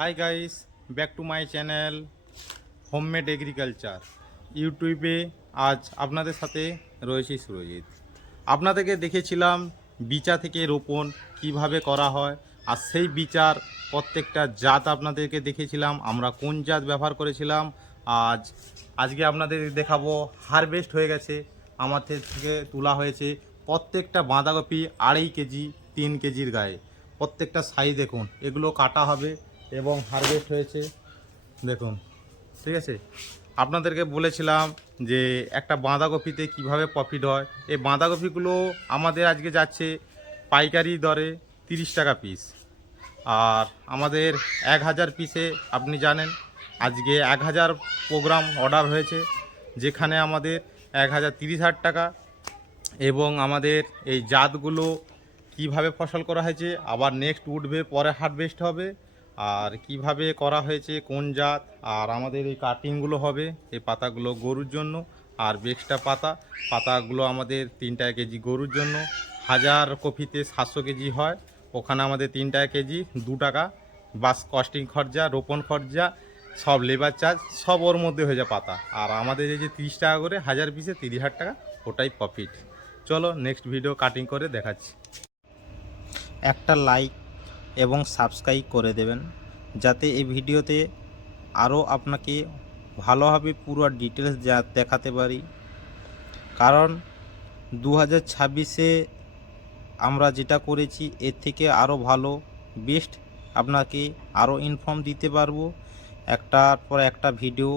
Hi guys, back to my channel homemade agriculture ইউটিউবে। আজ আপনাদের সাথে রয়েছি সুরজিৎ। আপনাদেরকে দেখেছিলাম বিচা থেকে রোপণ কিভাবে করা হয়, আর সেই বিচার প্রত্যেকটা জাত আপনাদেরকে দেখেছিলাম আমরা কোন জাত ব্যবহার করেছিলাম। আজকে আপনাদের দেখাবো হারভেস্ট হয়ে গেছে, আমাদের থেকে তোলা হয়েছে প্রত্যেকটা বাঁধাকপি 2.5 কেজি 3 কেজির গায়ে। প্রত্যেকটা সাইজ দেখুন, এগুলো কাটা হবে এবং হারভেস্ট হয়েছে দেখুন। ঠিক আছে, আপনাদেরকে বলেছিলাম যে একটা বাঁধাকপিতে কিভাবে প্রফিট হয়। এই বাঁধাকপিগুলো আমাদের আজকে যাচ্ছে পাইকারি দরে 30 টাকা পিস, আর আমাদের 1000 পিসে আপনি জানেন আজকে 1000 প্রোগ্রাম অর্ডার হয়েছে, যেখানে আমাদের 1000 30,000 টাকা। এবং আমাদের এই জাতগুলো কিভাবে ফসল করা হয়েছে, আবার নেক্সট উঠবে, পরে হারভেস্ট হবে, আর কিভাবে করা হয়েছে কোন জাত। আর আমাদের এই কাটিংগুলো হবে, এই পাতাগুলো গরুর জন্য, আর বেক্সটা পাতাগুলো আমাদের 3 টাকা কেজি গরুর জন্য। 1000 কপিতে 700 কেজি হয়, ওখানে আমাদের 3 টাকা কেজি, 2 টাকা বাস কস্টিং খরচা, রোপণ খরচা, সব লেবার চার্জ সব ওর মধ্যে হয়ে যায় পাতা। আর আমাদের এই যে 30 টাকা করে 1000 পিসে 30,000 টাকা, ওটাই প্রফিট। চলো নেক্সট ভিডিও কাটিং করে দেখাচ্ছি। একটা লাইক এবং সাবস্ক্রাইব করে দেবেন, যাতে এই ভিডিওতে আরও আপনাকে ভালোভাবে পুরো ডিটেলস দেখাতে পারি। কারণ 2026-এ আমরা যেটা করেছি এর থেকে আরও ভালো বেস্ট আপনাকে আরও ইনফর্ম দিতে পারবো। একটার পর একটা ভিডিও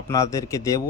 আপনাদেরকে দেব,